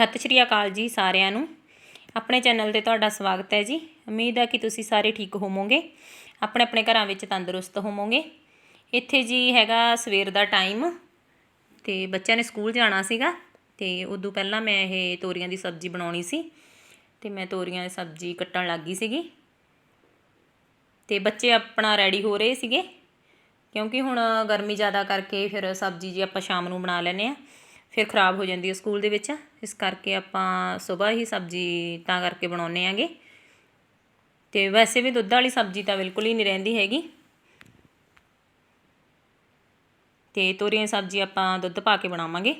ਸਤਿ ਸ਼੍ਰੀ ਅਕਾਲ ਜੀ ਸਾਰਿਆਂ ਨੂੰ। ਆਪਣੇ ਚੈਨਲ ਤੇ ਤੁਹਾਡਾ ਸਵਾਗਤ ਹੈ ਜੀ। ਉਮੀਦ ਹੈ ਕਿ ਤੁਸੀਂ ਸਾਰੇ ਠੀਕ ਹੋਵੋਗੇ। ਆਪਣੇ ਆਪਣੇ ਘਰਾਂ ਵਿੱਚ ਤੰਦਰੁਸਤ ਹੋਵੋਗੇ। ਇੱਥੇ ਜੀ ਹੈਗਾ ਸਵੇਰ ਦਾ ਟਾਈਮ ਤੇ ਬੱਚਿਆਂ ਨੇ ਸਕੂਲ ਜਾਣਾ ਸੀਗਾ ਤੇ ਉਦੋਂ ਪਹਿਲਾਂ ਮੈਂ ਇਹ ਤੋਰੀਆਂ ਦੀ ਸਬਜ਼ੀ ਬਣਾਉਣੀ ਸੀ ਤੇ ਮੈਂ ਤੋਰੀਆਂ ਦੀ ਸਬਜ਼ੀ ਕੱਟਣ ਲੱਗ ਗਈ ਸੀਗੀ। ਤੇ ਬੱਚੇ ਆਪਣਾ ਰੈਡੀ ਹੋ ਰਹੇ ਸੀਗੇ। ਕਿਉਂਕਿ ਹੁਣ ਗਰਮੀ ਜ਼ਿਆਦਾ ਕਰਕੇ ਫਿਰ ਸਬਜ਼ੀ ਜੀ ਆਪਾਂ ਸ਼ਾਮ ਨੂੰ ਬਣਾ ਲੈਨੇ ਆ ਫਿਰ ਖਰਾਬ ਹੋ ਜਾਂਦੀ ਹੈ ਸਕੂਲ ਦੇ ਵਿੱਚ। ਇਸ ਕਰਕੇ ਆਪਾਂ ਸਵੇਰ ਹੀ ਸਬਜ਼ੀ ਤਾਂ ਕਰਕੇ ਬਣਾਉਨੇ ਆਂਗੇ। ਤੇ ਵੈਸੇ ਵੀ ਦੁੱਧ ਵਾਲੀ ਸਬਜ਼ੀ ਤਾਂ ਬਿਲਕੁਲ ਹੀ ਨਹੀਂ ਰਹਿੰਦੀ ਹੈਗੀ। ਤੇ ਤੋਰੀਆਂ ਸਬਜ਼ੀ ਆਪਾਂ ਦੁੱਧ ਪਾ ਕੇ ਬਣਾਵਾਂਗੇ।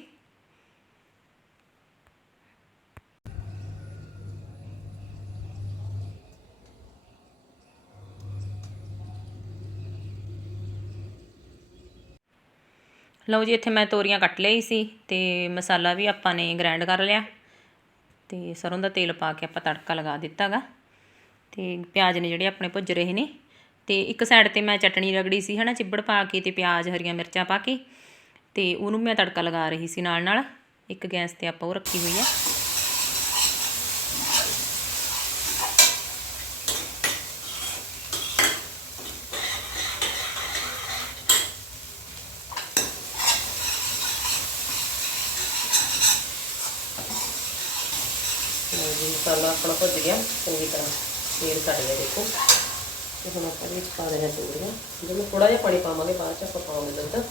ਲਓ ਜੀ, ਇੱਥੇ ਮੈਂ ਤੋਰੀਆਂ ਕੱਟ ਲਈ ਸੀ ਤੇ ਮਸਾਲਾ ਵੀ ਆਪਾਂ ਨੇ ਗ੍ਰਾਈਂਡ ਕਰ ਲਿਆ। ਤੇ ਸਰੋਂ ਦਾ ਤੇਲ ਪਾ ਕੇ ਆਪਾਂ ਤੜਕਾ ਲਗਾ ਦਿੱਤਾਗਾ। ਤੇ ਪਿਆਜ਼ ਨੇ ਜਿਹੜੇ ਆਪਣੇ ਭੁੱਜ ਰਹੇ ਨੇ। ਤੇ ਇੱਕ ਸਾਈਡ ਤੇ ਮੈਂ ਚਟਣੀ ਰਗੜੀ ਸੀ, ਹਨਾ, ਚਿੱਬੜ ਪਾ ਕੇ ਤੇ ਪਿਆਜ਼, ਹਰੀਆਂ ਮਿਰਚਾਂ ਪਾ ਕੇ ਤੇ ਉਹਨੂੰ ਮੈਂ ਤੜਕਾ ਲਗਾ ਰਹੀ ਸੀ ਨਾਲ ਨਾਲ ਇੱਕ ਗੈਸ ਤੇ ਆਪਾਂ ਉਹ ਰੱਖੀ ਹੋਈ ਆ ਲਓ ਜੀ ਮਸਾਲਾ ਆਪਣਾ ਭੁੱਜ ਗਿਆ ਚੰਗੀ ਤਰ੍ਹਾਂ ਤੇਲ ਕੱਢ ਗਿਆ, ਦੇਖੋ। ਤੇ ਹੁਣ ਆਪਾਂ ਇਹਦੇ ਵਿੱਚ ਪਾ ਦੇਣਾ ਤੋਰੀਆਂ ਜਦੋਂ ਥੋੜਾ ਜਿਹਾ ਪਾਣੀ ਪਾਵਾਂਗੇ, ਬਾਅਦ ਚ ਆਪਾਂ ਪਾਉਂਦੇ ਦੁੱਧ।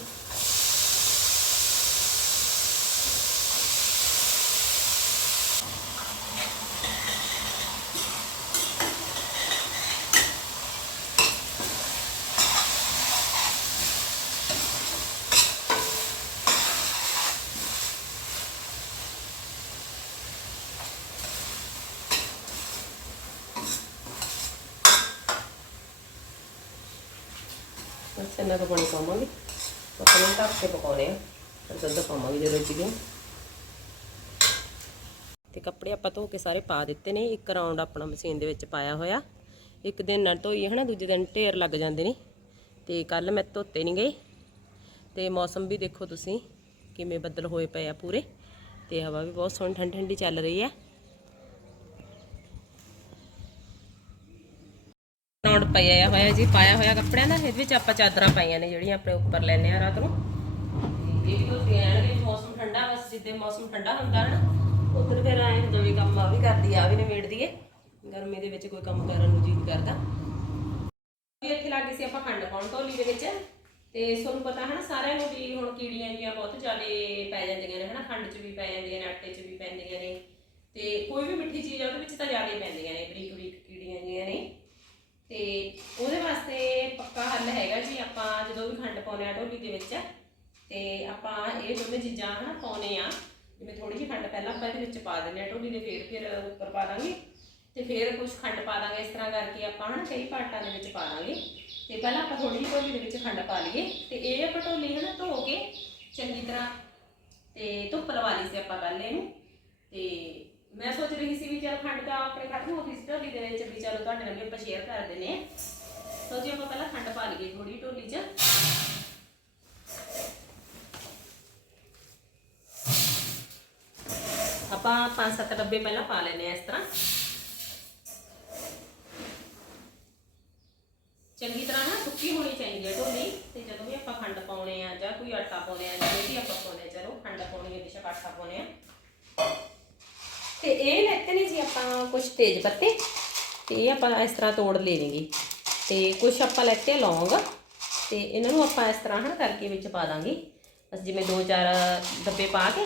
ਇਹਨਾਂ ਦਾ ਪਾਣੀ ਪਾਵਾਂਗੇ। ਆਪਾਂ ਢੱਕ ਕੇ ਪਕਾਉਣੇ ਆ। ਫਿਰ ਦੁੱਧ ਪਾਵਾਂਗੇ ਜਦੋਂ ਰਿੱਝ ਤੇ ਕੱਪੜੇ ਆਪਾਂ ਧੋ ਕੇ ਸਾਰੇ ਪਾ ਦਿੱਤੇ ਨੇ। ਇੱਕ ਰਾਉਂਡ ਆਪਣਾ ਮਸ਼ੀਨ ਦੇ ਵਿੱਚ ਪਾਇਆ ਹੋਇਆ। ਇੱਕ ਦਿਨ ਨਾਲ ਧੋਈਏ ਹਨਾ, ਦੂਜੇ ਦਿਨ ਢੇਰ ਲੱਗ ਜਾਂਦੇ ਨੇ। ਤੇ ਕੱਲ ਮੈਂ ਧੋਤੇ ਨਹੀਂ ਗਏ। ਤੇ ਮੌਸਮ ਵੀ ਦੇਖੋ ਤੁਸੀਂ, ਕਿਵੇਂ ਬੱਦਲ ਹੋਏ ਪਏ ਆ ਪੂਰੇ। ਤੇ ਹਵਾ ਵੀ ਬਹੁਤ ਸੋਹਣੀ ਠੰਡੀ ਠੰਡੀ ਚੱਲ ਰਹੀ ਹੈ ਰਾਉਂਡ ਪਾਇਆ ਹੋਇਆ ਜੀ, ਪਾਇਆ ਹੋਇਆ ਕੱਪੜਿਆਂ ਦਾ, ਇਹਦੇ ਵਿੱਚ ਆਪਾਂ ਚਾਦਰਾਂ ਪਾਈਆਂ ਨੇ ਜਿਹੜੀਆਂ ਆਪਣੇ ਉੱਪਰ ਲੈਨੇ ਆ ਰਾਤ ਨੂੰ। ਇਹ ਵੀ ਧੋਤੇ ਆਣਗੇ ਮੌਸਮ ਠੰਡਾ ਬਸ ਜਿੱਦੇ ਮੌਸਮ ਠੰਡਾ ਹੁੰਦਾ ਨਾ ਉਦੋਂ ਫਿਰ ਆਏ ਹੁੰਦਾ ਵੀ ਕੰਮ ਆ ਵੀ ਕਰਦੀ ਆ ਵੀ ਨਿਬੇੜ ਦਈਏ। ਗਰਮੀ ਦੇ ਵਿੱਚ ਕੋਈ ਕੰਮ ਕਰਨ ਨੂੰ ਜੀ ਕਰਦਾ। ਵੀ ਇੱਥੇ ਲੱਗੀ ਸੀ ਆਪਾਂ ਖੰਡ ਪਾਉਣ ਢੋਲੀ ਦੇ ਵਿੱਚ। ਤੇ ਤੁਹਾਨੂੰ ਪਤਾ ਹੈ ਨਾ ਸਾਰਿਆਂ ਨੂੰ ਵੀ ਹੁਣ ਕੀੜੀਆਂ ਜੀਆਂ ਬਹੁਤ ਜ਼ਿਆਦਾ ਪੈ ਜਾਂਦੀਆਂ ਨੇ ਹਨਾ, ਖੰਡ 'ਚ ਵੀ ਪੈ ਜਾਂਦੀਆਂ ਨੇ, ਆਟੇ 'ਚ ਵੀ ਪੈਂਦੀਆਂ ਨੇ। ਤੇ ਕੋਈ ਵੀ ਮਿੱਠੀ ਚੀਜ਼ ਆ, ਉਹਦੇ ਵਿੱਚ ਤਾਂ ਜ਼ਿਆਦਾ ਪੈਂਦੀਆਂ ਨੇ ਬਰੀਕ ਬਰੀਕ ਕੀੜੀਆਂ ਜੀਆਂ ਨੇ। ਤੇ ਉਹਦੇ ਵਾਸਤੇ ਪੱਕਾ ਹੱਲ ਹੈਗਾ ਜੀ, ਆਪਾਂ ਜਦੋਂ ਵੀ ਖੰਡ ਪਾਉਨੇ ਆ ਢੋਲੀ ਦੇ ਵਿੱਚ, ਤੇ ਆਪਾਂ ਇਹ ਦੋਵੇਂ ਚੀਜ਼ਾਂ ਨਾ ਪਾਉਨੇ ਆ ਜਿਵੇਂ ਥੋੜੀ ਜਿਹੀ ਖੰਡ ਪਹਿਲਾਂ ਆਪਾਂ ਇਹਦੇ ਵਿੱਚ ਪਾ ਦਿੰਦੇ ਆ ਢੋਲੀ ਦੇ, ਫੇਰ ਫਿਰ ਉੱਪਰ ਪਾ ਦਾਂਗੇ, ਤੇ ਫਿਰ ਕੁਝ ਖੰਡ ਪਾ ਦਾਂਗੇ, ਇਸ ਤਰ੍ਹਾਂ ਕਰਕੇ ਆਪਾਂ ਨਾ ਕਈ ਪਾਟਾਂ ਦੇ ਵਿੱਚ ਪਾ ਦਾਂਗੇ, ਤੇ ਪਹਿਲਾਂ ਆਪਾਂ ਥੋੜੀ ਜਿਹੀ ਢੋਲੀ ਦੇ ਵਿੱਚ ਖੰਡ ਪਾ ਲਈਏ, ਤੇ ਇਹ ਆਪਾਂ ਢੋਲੀ ਨਾ ਧੋ ਕੇ ਚੰਗੀ ਤਰ੍ਹਾਂ ਤੇ ਧੁੱਪ ਲਵਾ ਲਈ ਸੀ ਆਪਾਂ ਕੱਲ ਇਹਨੂੰ, ਤੇ ਮੈਂ ਸੋਚ ਰਹੀ ਸੀ ਵੀ ਚਲ ਖੰਡ ਤਾਂ ਆਪਣੇ ਖਤਮ ਹੋ ਗਈ ਸੀ ਢੋਲੀ ਦੇ ਵਿੱਚ ਵੀ ਚਲੋ ਤੁਹਾਡੇ ਨਾਲ ਵੀ ਆਪਾਂ ਸ਼ੇਅਰ ਕਰ ਦਿੰਨੇ ਸੋ ਜੀ ਆਪਾਂ ਪਹਿਲਾਂ ਖੰਡ ਪਾ ਲਈਏ ਥੋੜੀ ਢੋਲੀ 'ਚ। ਆਪਾਂ ਪੰਜ ਸੱਤ ਡੱਬੇ ਪਹਿਲਾਂ ਪਾ ਲੈਨੇ ਆ ਇਸ ਤਰ੍ਹਾਂ। ਚੰਗੀ ਤਰ੍ਹਾਂ ਨਾ ਸੁੱਕੀ ਹੋਣੀ ਚਾਹੀਦੀ ਹੈ ਢੋਲੀ ਤੇ ਜਦੋਂ ਵੀ ਆਪਾਂ ਖੰਡ ਪਾਉਣੇ ਆ ਜਾਂ ਕੋਈ ਆਟਾ ਪਾਉਣੇ ਆ ਜਾਂ ਵੀ ਆਪਾਂ ਪਾਉਣੇ ਚਲੋ ਖੰਡ ਪਾਉਣੀ ਹੈ ਬੇਸ਼ੱਕ ਆਟਾ ਪਾਉਣੇ ਆ ਤੇ ਇਹ ਲੈਤੇ ਨੇ ਜੀ ਆਪਾਂ ਕੁਝ ਤੇਜ਼ ਪੱਤੇ ਤੇ ਇਹ ਆਪਾਂ ਇਸ ਤਰ੍ਹਾਂ ਤੋੜ ਲੈਣਗੇ। ਤੇ ਕੁਝ ਆਪਾਂ ਲੈਤੇ ਲੌਂਗ ਤੇ ਇਹਨਾਂ ਨੂੰ ਆਪਾਂ ਇਸ ਤਰ੍ਹਾਂ ਹਣ ਕਰਕੇ ਵਿੱਚ ਪਾ ਦਾਂਗੇ। ਅਸੀਂ ਜਿਵੇਂ ਦੋ ਚਾਰ ਡੱਬੇ ਪਾ ਕੇ,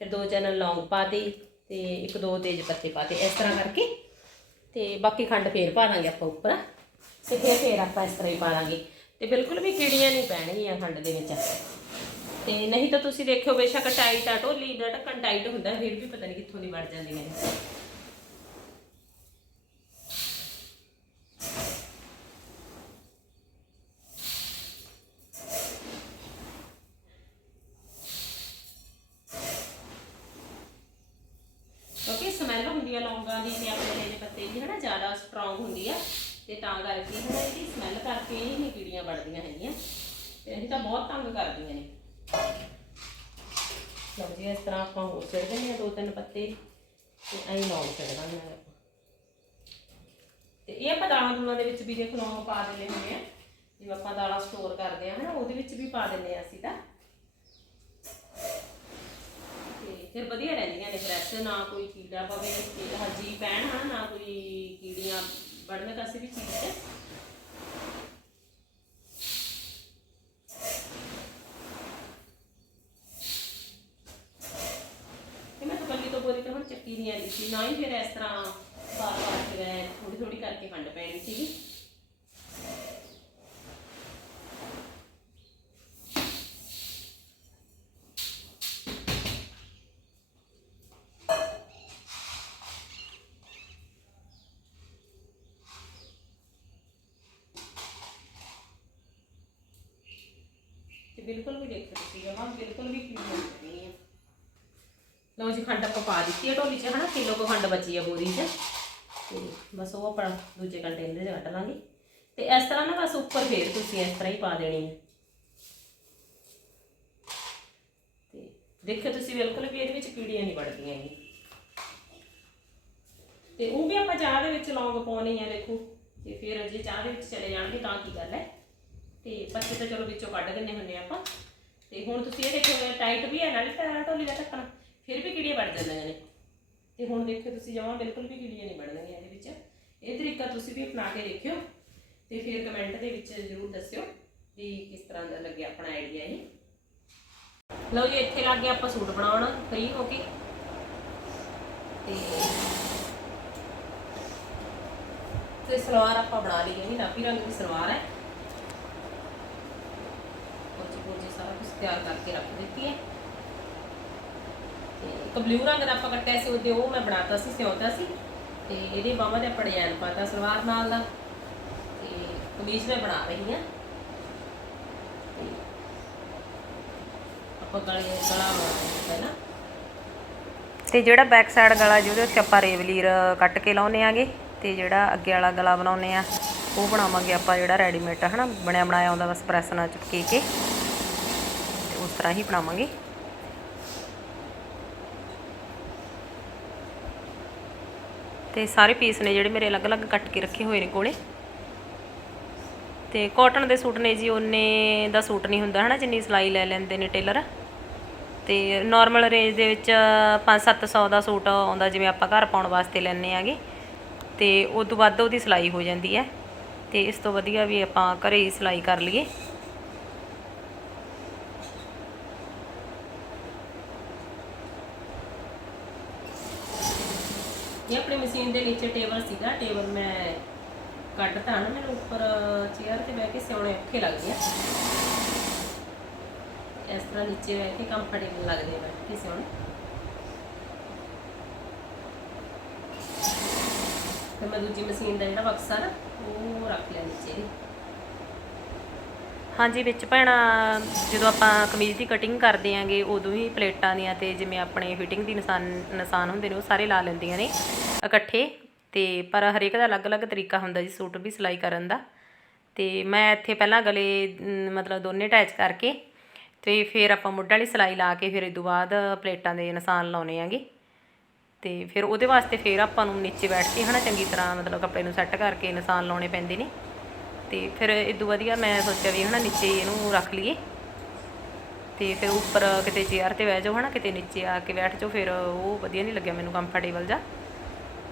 ਫਿਰ ਦੋ ਚਾਰ ਲੌਂਗ ਪਾਤੀ ਤੇ ਇੱਕ ਦੋ ਤੇਜ਼ ਪੱਤੇ ਪਾ ਪਾਤੇ ਇਸ ਤਰ੍ਹਾਂ ਕਰਕੇ ਤੇ ਬਾਕੀ ਖੰਡ ਫੇਰ ਪਾ ਦਾਂਗੇ ਆਪਾਂ ਉੱਪਰ ਤੇ ਫਿਰ ਫੇਰ ਆਪਾਂ ਇਸ ਤਰ੍ਹਾਂ ਹੀ ਪਾ ਦਾਂਗੇ। ਤੇ ਬਿਲਕੁਲ ਵੀ ਕੀੜੀਆਂ ਨਹੀਂ ਪੈਣਗੀਆਂ ਖੰਡ ਦੇ ਵਿੱਚ। ਤੇ ਨਹੀਂ ਤਾਂ ਤੁਸੀਂ ਦੇਖਿਓ ਬੇਸ਼ੱਕ ਟਾਈਟ ਆ ਢੋਲੀ ਦਾ ਢੱਕਣ ਟਾਈਟ ਹੁੰਦਾ, ਫਿਰ ਵੀ ਪਤਾ ਨਹੀਂ ਕਿੱਥੋਂ ਦੀ ਵੜ ਜਾਂਦੀਆਂ ਨੇ ਕਿਉਂਕਿ ਸਮੈਲ ਹੁੰਦੀ ਆ ਲੌਂਗਾਂ ਦੀ ਤੇ ਆਪਣੇ ਦੇ ਪੱਤੇ ਦੀ ਹਨਾ ਜ਼ਿਆਦਾ ਸਟਰੋਂਗ ਹੁੰਦੀ ਆ, ਤੇ ਤਾਂ ਕਰਕੇ ਹਨਾ ਇਹਦੀ ਸਮੈਲ ਕਰਕੇ ਹੀ ਕੀੜੀਆਂ ਵੜਦੀਆਂ ਹੈਗੀਆਂ। ਤੇ ਅਸੀਂ ਤਾਂ ਬਹੁਤ ਤੰਗ ਕਰਦੀਆਂ ਨੇ। ਲਓ ਜੀ ਇਸ ਤਰ੍ਹਾਂ ਆਪਾਂ ਹੋਰ ਛੱਡ ਦਿੰਦੇ ਆ ਦੋ ਤਿੰਨ ਪੱਤੇ ਤੇ ਐਂ ਲੌਂਗ ਛੱਡ ਦਾਂਗੇ ਤੇ ਇਹ ਆਪਾਂ ਦਾਲਾਂ ਦੂਲਾਂ ਦੇ ਵਿੱਚ ਵੀ ਦੇਖ ਲੌਂਗ ਪਾ ਦਿੰਦੇ ਹੁੰਦੇ ਆ ਜਿਵੇਂ ਆਪਾਂ ਦਾਲਾਂ ਸਟੋਰ ਕਰਦੇ ਆ ਹਨਾ, ਉਹਦੇ ਵਿੱਚ ਵੀ ਪਾ ਦਿੰਦੇ ਆ ਅਸੀਂ ਤਾਂ। ਤੇ ਫਿਰ ਵਧੀਆ ਰਹਿੰਦੀਆਂ ਨੇ ਫਰੈਸ਼ ਨਾ ਕੋਈ ਕੀੜਾ ਪਵੇ ਤੇ ਹੱਜੀ ਪੈਣ, ਹਨਾ, ਨਾ ਕੋਈ ਕੀੜੀਆਂ ਵੜਨ ਕਿਸੇ ਵੀ ਚੀਜ਼ ਤੇ ਮੈਂ ਤਾਂ ਕੱਲੀ ਤੋਂ ਬੋਰੀ ਤਾਂ ਹੁਣ ਚੱਕੀ ਨਹੀਂ ਆਉਂਦੀ ਸੀ ਨਾ ਹੀ ਫਿਰ ਇਸ ਤਰ੍ਹਾਂ ਬਾਰ ਬਾਰ ਫਿਰ ਥੋੜੀ ਥੋੜੀ ਕਰਕੇ ਖੰਡ ਪੈਣੀ ਸੀਗੀ ਤੇ ਬਿਲਕੁਲ ਵੀ ਦੇਖੋ ਤੁਸੀਂ ਜਮਾ ਬਿਲਕੁਲ ਵੀ ਕਲੀਨ ਨਹੀਂ ਹੈ ਲਓ ਜੀ ਖੰਡ ਆਪਾਂ ਪਾ ਦਿੱਤੀ ਹੈ ਢੋਲੀ 'ਚ ਹਨਾ ਕਿਲੋ ਕੁ ਖੰਡ ਬਚੀ ਹੈ ਬੋਰੀ 'ਚ ਤੇ ਬਸ ਉਹ ਆਪਾਂ ਦੂਜੇ ਕੰਟੇਨਰ 'ਚ ਕੱਢ ਲਾਂਗੇ। ਤੇ ਇਸ ਤਰ੍ਹਾਂ ਨਾ ਬਸ ਉੱਪਰ ਫੇਰ ਤੁਸੀਂ ਇਸ ਤਰ੍ਹਾਂ ਹੀ ਪਾ ਦੇਣੀ ਹੈ। ਤੇ ਦੇਖਿਓ ਤੁਸੀਂ ਬਿਲਕੁਲ ਵੀ ਇਹਦੇ ਵਿੱਚ ਕੀੜੀਆਂ ਨਹੀਂ ਵੜਦੀਆਂ ਹੈਗੀਆਂ। ਤੇ ਉਹ ਵੀ ਆਪਾਂ ਚਾਹ ਦੇ ਵਿੱਚ ਲੌਂਗ ਪਾਉਣੇ ਆ, ਦੇਖੋ। ਤੇ ਫਿਰ ਜੇ ਚਾਹ ਦੇ ਵਿੱਚ ਚਲੇ ਜਾਣਗੇ ਤਾਂ ਕੀ ਗੱਲ ਹੈ। ਤੇ ਪੱਤੇ ਤਾਂ ਚਲੋ ਵਿੱਚੋਂ ਕੱਢ ਦਿੰਨੇ ਹੁੰਨੇ ਆਪਾਂ। ਤੇ ਹੁਣ ਤੁਸੀਂ ਇਹ ਦੇਖੋ ਟਾਈਟ ਵੀ ਹੈ, ਨਾਲੇ ਤਾਂ ਢੋਲੀ ਦਾ ਢੱਕਣਾ। ਫਿਰ ਵੀ ਕੀੜੀਆਂ ਵੜ ਜਾਂਦੀਆਂ ਨੇ। ਤੇ ਹੁਣ ਦੇਖਿਓ ਤੁਸੀਂ ਜਮਾਂ ਬਿਲਕੁਲ ਵੀ ਕੀੜੀਆਂ ਨਹੀਂ ਵੜਨਗੀਆਂ ਇਹਦੇ ਵਿੱਚ। ਇਹ ਤਰੀਕਾ ਤੁਸੀਂ ਵੀ ਅਪਣਾ ਕੇ ਦੇਖਿਓ ਤੇ ਫਿਰ ਕਮੈਂਟ ਦੇ ਵਿੱਚ ਜ਼ਰੂਰ ਦੱਸਿਓ ਵੀ ਕਿਸ ਤਰ੍ਹਾਂ ਦਾ ਲੱਗਿਆ ਆਪਣਾ ਆਈਡੀਆ ਇਹ। ਲਓ ਜੀ, ਇੱਥੇ ਲੱਗ ਗਿਆ ਆਪਾਂ ਸੂਟ ਬਣਾਉਣ ਫ੍ਰੀ ਹੋ ਕੇ। ਤੇ ਤੇ ਸਲਵਾਰ ਆਪਾਂ ਬਣਾ ਲਈ ਹੈ ਨਾਪੀ ਰੰਗ ਦੀ ਸਲਵਾਰ ਹੈ। ਕੋਚੀ ਕੋਚੀ ਸਾਰਾ ਕੁਝ ਤਿਆਰ ਕਰਕੇ ਰੱਖ ਦਿੱਤੀ ਹੈ। ਤੇ ਬਲੂ ਰੰਗ ਦਾ ਆਪਾਂ ਕੱਟਿਆ ਸੀ, ਉਹਦੇ ਉਹ ਮੈਂ ਬਣਾਤਾ ਸੀ, ਸਿਉਂਤਾ ਸੀ। ਤੇ ਇਹਦੇ ਬਾਹਾਂ ਦੇ ਆਪਾਂ ਡਿਜ਼ਾਈਨ ਪਾਤਾ ਸਲਵਾਰ ਨਾਲ ਦਾ। ਤੇ ਕਮੀਜ਼ ਮੈਂ ਬਣਾ ਰਹੀ ਹਾਂ। ਆਪਾਂ ਗਲੇ ਗਲਾ ਪਹਿਲਾਂ। ਤੇ ਜਿਹੜਾ ਬੈਕ ਸਾਈਡ ਗਲਾ ਜਿਹਦੇ ਉੱਤੇ ਆਪਾਂ ਰੇਵਲੀਰ ਕੱਟ ਕੇ ਲਾਉਨੇ ਆਗੇ। ਤੇ ਜਿਹੜਾ ਅੱਗੇ ਵਾਲਾ ਗਲਾ ਬਣਾਉਨੇ ਆ ਉਹ ਬਣਾਵਾਂਗੇ ਆਪਾਂ ਜਿਹੜਾ ਰੈਡੀਮੇਡ ਹਨਾ ਬਣਿਆ ਬਣਾਇਆ ਆਉਂਦਾ ਬਸ ਪ੍ਰੈਸ ਨਾਲ ਚਿਪਕੇ ਕੇ। ਤੇ ਉਸ ਤਰ੍ਹਾਂ ਹੀ ਬਣਾਵਾਂਗੇ। ਤੇ ਸਾਰੇ ਪੀਸ ਨੇ ਜਿਹੜੇ ਮੇਰੇ ਅਲੱਗ-ਅਲੱਗ ਕੱਟ ਕੇ ਰੱਖੇ ਹੋਏ ਨੇ ਕੋਲੇ। ਤੇ ਕਾਟਨ ਦੇ ਸੂਟ ਨੇ ਜੀ ਉਹਨੇ ਦਾ ਸੂਟ ਨਹੀਂ ਹੁੰਦਾ, ਹਨਾ, ਜਿੰਨੀ ਸਿਲਾਈ ਲੈ ਲੈਂਦੇ ਨੇ ਟੇਲਰ। ਤੇ ਨਾਰਮਲ ਰੇਂਜ ਦੇ ਵਿੱਚ 5-700 ਦਾ ਸੂਟ ਆਉਂਦਾ, ਜਿਵੇਂ ਆਪਾਂ ਘਰ ਪਾਉਣ ਵਾਸਤੇ ਲੈਣੇ ਆਗੇ। ਤੇ ਉਸ ਤੋਂ ਵੱਧ ਉਹਦੀ ਸਿਲਾਈ ਹੋ ਜਾਂਦੀ ਹੈ। ਤੇ ਇਸ ਤੋਂ ਵਧੀਆ ਵੀ ਆਪਾਂ ਘਰੇ ਹੀ ਸਿਲਾਈ ਕਰ ਲਈਏ। ਇਹ ਆਪਣੀ ਮਸ਼ੀਨ ਦੇ ਨੀਚੇ ਟੇਬਲ ਸੀਗਾ, ਟੇਬਲ ਮੈਂ ਕੱਢਤਾ ਨਾ ਮੈਨੂੰ ਉੱਪਰ ਚੇਅਰ ਤੇ ਬਹਿ ਕੇ ਸਿਉਣੇ ਔਖੇ ਲੱਗਦੇ ਆ। ਇਸ ਤਰ੍ਹਾਂ ਨੀਚੇ ਬਹਿ ਕੇ ਕੰਫਰਟੇਬਲ ਲੱਗਦੇ ਆ ਬੈਠ ਕੇ ਸਿਉਣੇ। ਤੇ ਮੈਂ ਦੂਜੀ ਮਸ਼ੀਨ ਦਾ ਜਿਹੜਾ ਬਕਸਾ ਨਾ, ਉਹ ਰੱਖ ਲਿਆ ਨੀਚੇ। ਹੀ ਹਾਂਜੀ, ਵਿੱਚ ਭੈਣਾ, ਜਦੋਂ ਆਪਾਂ ਕਮੀਜ਼ ਦੀ ਕਟਿੰਗ ਕਰਦੇ ਆਂਗੇ, ਉਦੋਂ ਹੀ ਪਲੇਟਾਂ ਦੀਆਂ ਤੇ ਜਿਵੇਂ ਆਪਣੇ ਫਿਟਿੰਗ ਦੀ ਨਿਸ਼ਾਨ ਨਿਸ਼ਾਨ ਹੁੰਦੇ ਨੇ, ਉਹ ਸਾਰੇ ਲਾ ਲੈਂਦੀਆਂ ਨੇ ਇਕੱਠੇ। ਤੇ ਪਰ ਹਰੇਕ ਦਾ ਅਲੱਗ-ਅਲੱਗ ਤਰੀਕਾ ਹੁੰਦਾ ਜੀ, ਸੂਟ ਵੀ ਸਿਲਾਈ ਕਰਨ ਦਾ। ਤੇ ਮੈਂ ਇੱਥੇ ਪਹਿਲਾਂ ਗਲੇ ਮਤਲਬ ਦੋਨੇ ਅਟੈਚ ਕਰਕੇ ਤੇ ਫਿਰ ਆਪਾਂ ਮੁੱਢ ਵਾਲੀ ਸਿਲਾਈ ਲਾ ਕੇ ਫਿਰ ਇਹ ਤੋਂ ਬਾਅਦ ਪਲੇਟਾਂ ਦੇ ਨਿਸ਼ਾਨ ਲਾਉਣੇ ਆਂਗੇ। ਤੇ ਫਿਰ ਉਹਦੇ ਵਾਸਤੇ ਫਿਰ ਆਪਾਂ ਨੂੰ ਨੀਚੇ ਬੈਠ ਕੇ ਹਨਾ, ਚੰਗੀ ਤਰ੍ਹਾਂ ਮਤਲਬ ਕੱਪੜੇ ਨੂੰ ਸੈੱਟ ਕਰਕੇ ਨਿਸ਼ਾਨ ਲਾਉਣੇ ਪੈਂਦੇ ਨੇ। ਤੇ ਫਿਰ ਇਦੋਂ ਵਧੀਆ ਮੈਂ ਸੋਚਿਆ ਵੀ ਹਨਾ ਨੀਚੇ ਇਹਨੂੰ ਰੱਖ ਲਈਏ। ਤੇ ਫਿਰ ਉੱਪਰ ਕਿਤੇ ਚੇਅਰ ਤੇ ਬਹਿ ਜਾਓ ਹਨਾ, ਕਿਤੇ ਨੀਚੇ ਆ ਕੇ ਬੈਠ ਜਾਓ, ਫਿਰ ਉਹ ਵਧੀਆ ਨਹੀਂ ਲੱਗਿਆ ਮੈਨੂੰ ਕੰਫਰਟੇਬਲ ਜਾ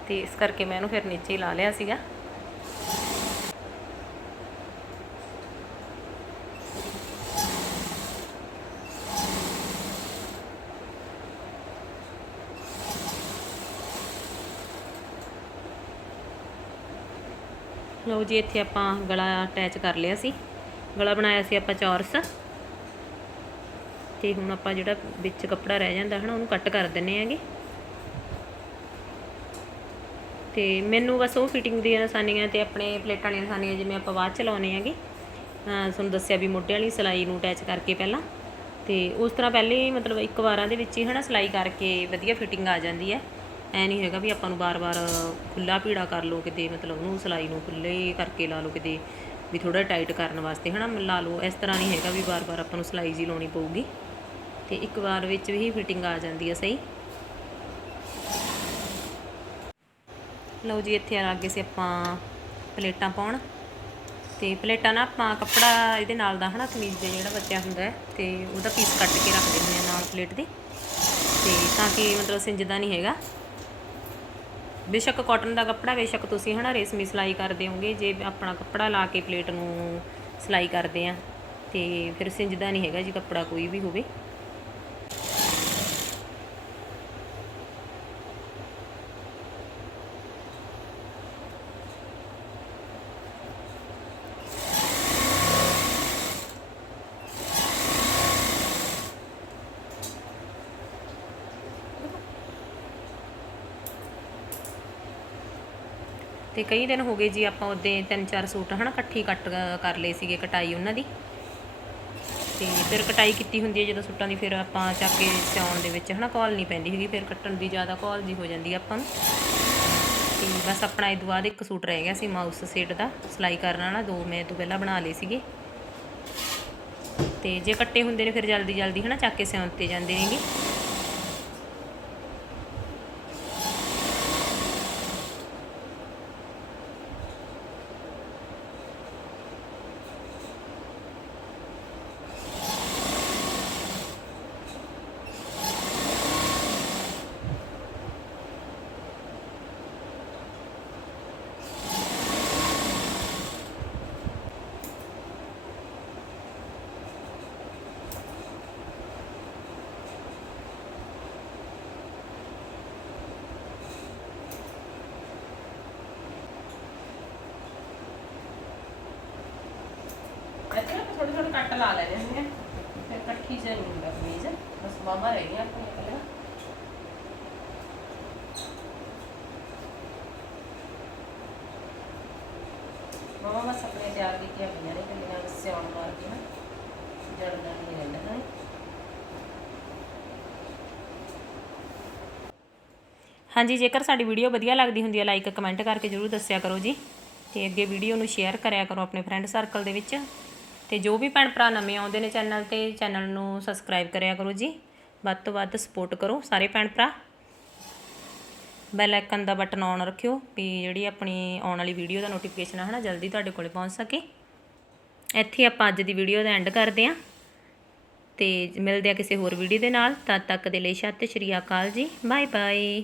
ਤੇ ਇਸ ਕਰਕੇ ਮੈਂ ਇਹਨੂੰ ਫਿਰ ਨੀਚੇ ਹੀ ਲਾ ਲਿਆ ਸੀਗਾ। ਲਓ ਜੀ, ਇੱਥੇ ਆਪਾਂ ਗਲਾ ਅਟੈਚ ਕਰ ਲਿਆ ਸੀ। ਗਲਾ ਬਣਾਇਆ ਸੀ ਆਪਾਂ ਚੌਰਸ। ਤੇ ਹੁਣ ਆਪਾਂ ਜਿਹੜਾ ਵਿੱਚ ਕੱਪੜਾ ਰਹਿ ਜਾਂਦਾ ਹਨਾ, ਉਹਨੂੰ ਕੱਟ ਕਰ ਦਿੰਨੇ ਆਂਗੇ ਤੇ ਮੈਨੂੰ ਬਸ ਉਹ ਫਿਟਿੰਗ ਦੀਆਂ ਨਿਸ਼ਾਨੀਆਂ ਤੇ ਆਪਣੇ ਪਲੇਟਾਂ ਵਾਲੀਆਂ ਨਿਸ਼ਾਨੀਆਂ ਜਿਵੇਂ ਆਪਾਂ ਬਾਅਦ ਚ ਲਾਉਣੇ ਆਂਗੇ ਤੁਹਾਨੂੰ ਦੱਸਿਆ ਵੀ ਮੋਢੇ ਵਾਲੀ ਸਿਲਾਈ ਨੂੰ ਅਟੈਚ ਕਰਕੇ ਪਹਿਲਾਂ। ਤੇ ਉਸ ਤਰ੍ਹਾਂ ਪਹਿਲੇ ਮਤਲਬ ਇੱਕ ਵਾਰਾਂ ਦੇ ਵਿੱਚ ਹੀ ਹਨਾ ਸਿਲਾਈ ਕਰਕੇ ਵਧੀਆ ਫਿਟਿੰਗ ਆ ਜਾਂਦੀ ਹੈ। ਐ ਨਹੀਂ ਹੈਗਾ ਵੀ ਆਪਾਂ ਨੂੰ ਬਾਰ-ਬਾਰ ਖੁੱਲਾ ਪੀੜਾ ਕਰ ਲਓ ਕਿਤੇ, ਮਤਲਬ ਉਹਨੂੰ ਸਿਲਾਈ ਨੂੰ ਖੁੱਲੇ ਕਰਕੇ ਲਾ ਲਓ ਕਿਤੇ, ਵੀ ਥੋੜਾ ਟਾਈਟ ਕਰਨ ਵਾਸਤੇ, ਹਨਾ? ਲਾ ਲਓ। ਇਸ ਤਰ੍ਹਾਂ ਨਹੀਂ ਹੈਗਾ ਵੀ ਬਾਰ-ਬਾਰ ਆਪਾਂ ਨੂੰ ਸਿਲਾਈ ਜੀ ਲਾਉਣੀ ਪਊਗੀ। ਤੇ ਇੱਕ ਵਾਰ ਵਿੱਚ ਵੀ ਫਿਟਿੰਗ ਆ ਜਾਂਦੀ ਹੈ ਸਹੀ? ਲਓ ਜੀ, ਇੱਥੇ ਆ ਗਏ ਸੀ ਆਪਾਂ ਪਲੇਟਾਂ ਪਾਉਣ। ਤੇ ਪਲੇਟਾਂ ਨਾ ਆਪਾਂ ਕੱਪੜਾ ਇਹਦੇ ਨਾਲ ਦਾ, ਹਨਾ, ਕਮੀਜ਼ ਦੇ ਜਿਹੜਾ ਬਚਿਆ ਹੁੰਦਾ ਹੈ, ਤੇ ਉਹਦਾ ਪੀਸ ਕੱਟ ਕੇ ਰੱਖ ਦਿੰਦੇ ਆ ਨਾਲ ਪਲੇਟ ਦੇ। ਤੇ ਤਾਂ ਕਿ ਮਤਲਬ ਸਿੰਜਦਾ ਨਹੀਂ ਹੈਗਾ। ਬੇਸ਼ੱਕ ਕਾਟਨ ਦਾ ਕੱਪੜਾ ਬੇਸ਼ੱਕ ਤੁਸੀਂ ਹਨਾ ਰੇਸ਼ਮੀ ਸਿਲਾਈ ਕਰਦੇ ਹੋਗੇ ਜੇ ਆਪਣਾ ਕੱਪੜਾ ਲਾ ਕੇ ਪਲੇਟ ਨੂੰ ਸਿਲਾਈ ਕਰਦੇ ਆ, ਤੇ ਫਿਰ ਸਿੰਜਦਾ ਨਹੀਂ ਹੈਗਾ ਜੀ ਕੱਪੜਾ ਕੋਈ ਵੀ ਹੋਵੇ। ਤੇ ਕਈ ਦਿਨ ਹੋ ਗਏ ਜੀ ਆਪਾਂ ਉਹਦੇ ਤਿੰਨ ਚਾਰ ਸੂਟ ਹਨਾ ਇਕੱਠੀ ਕੱਟ ਕਰ ਲਏ ਸੀਗੇ ਕਟਾਈ ਉਹਨਾਂ ਦੀ। ਤੇ ਫਿਰ ਕਟਾਈ ਕੀਤੀ ਹੁੰਦੀ ਹੈ ਜਦੋਂ ਸੂਟਾਂ ਦੀ, ਫਿਰ ਆਪਾਂ ਚੱਕ ਕੇ ਸਿਉਣ ਦੇ ਵਿੱਚ ਹਨਾ ਕਾਲ ਨਹੀਂ ਪੈਂਦੀ ਹੈਗੀ, ਫਿਰ ਕੱਟਣ ਦੀ ਜ਼ਿਆਦਾ ਕਾਲ ਜੀ ਹੋ ਜਾਂਦੀ ਆਪਾਂ ਨੂੰ। ਤੇ ਬਸ ਆਪਣਾ ਇਹ ਤੋਂ ਬਾਅਦ ਇੱਕ ਸੂਟ ਰਹਿ ਗਿਆ ਸੀ ਮਾਊਸ ਸੈਟ ਦਾ, ਸਿਲਾਈ ਕਰਨ ਵਾਲਾ, ਦੋ ਮੈਂ ਤੋਂ ਪਹਿਲਾਂ ਬਣਾ ਲਏ ਸੀਗੇ। ਤੇ ਜੇ ਕੱਟੇ ਹੁੰਦੇ ਨੇ, ਫਿਰ ਜਲਦੀ ਜਲਦੀ ਹਨਾ ਚੱਕ ਕੇ ਸਿਉਣ ਤੇ ਜਾਂਦੇ ਨੇਗੇ ਇੱਥੇ ਨਾ ਥੋੜੇ ਥੋੜੇ ਕੱਟ ਲਾ ਲੈਣੇ ਹੁੰਦੇ ਫਿਰ ਇਕੱਠੀ ਜਿਹਾ ਨਹੀਂ ਹੁੰਦਾ ਕਮੀਜ਼ ਬਸ ਬਾਹਾਂ ਰਹਿ ਗਈਆਂ ਆਪਣੀਆਂ ਪਹਿਲਾਂ। ਮਾਮਾ ਬਸ ਆਪਣੇ ਤਿਆਰ ਕੀਤੀਆਂ ਪਈਆਂ ਨੇ ਕੱਲੀਆਂ ਬਸ ਸਿਉਣ ਮਾਰ ਕੇ ਨਾ ਜੜਦਾ ਨਹੀਂ ਰਹਿੰਦਾ ਹੈ ਹਾਂਜੀ, ਜੇਕਰ ਸਾਡੀ ਵੀਡੀਓ ਵਧੀਆ ਲੱਗਦੀ ਹੁੰਦੀ ਹੈ ਲਾਈਕ ਕਮੈਂਟ ਕਰਕੇ ਜਰੂਰ ਦੱਸਿਆ ਕਰੋ ਜੀ। ਤੇ ਅੱਗੇ ਵੀਡੀਓ ਨੂੰ ਸ਼ੇਅਰ ਕਰਿਆ ਕਰੋ ਆਪਣੇ ਫਰੈਂਡ ਸਰਕਲ ਦੇ ਵਿੱਚ। ਤੇ ਜੋ ਵੀ ਭੈਣ ਭਰਾ ਨਵੇਂ ਆਉਂਦੇ ਨੇ ਚੈਨਲ ਤੇ, ਚੈਨਲ ਨੂੰ ਸਬਸਕ੍ਰਾਈਬ ਕਰਿਆ ਕਰੋ ਜੀ। ਵੱਧ ਤੋਂ ਵੱਧ ਸਪੋਰਟ ਕਰੋ ਸਾਰੇ ਭੈਣ ਭਰਾ। ਬੈਲ ਆਈਕਨ ਦਾ ਬਟਨ ਔਨ ਰੱਖਿਓ ਵੀ ਜਿਹੜੀ ਆਪਣੀ ਆਉਣ ਵਾਲੀ ਵੀਡੀਓ ਦਾ ਨੋਟੀਫਿਕੇਸ਼ਨ ਹੈ ਨਾ ਜਲਦੀ ਤੁਹਾਡੇ ਕੋਲੇ ਪਹੁੰਚ ਸਕੇ। ਇੱਥੇ ਆਪਾਂ ਅੱਜ ਦੀ ਵੀਡੀਓ ਦਾ ਐਂਡ ਕਰਦੇ ਹਾਂ ਤੇ ਮਿਲਦੇ ਆ ਕਿਸੇ ਹੋਰ ਵੀਡੀਓ ਦੇ ਨਾਲ। ਤਦ ਤੱਕ ਦੇ ਲਈ ਸਤਿ ਸ਼੍ਰੀ ਅਕਾਲ ਜੀ। Bye bye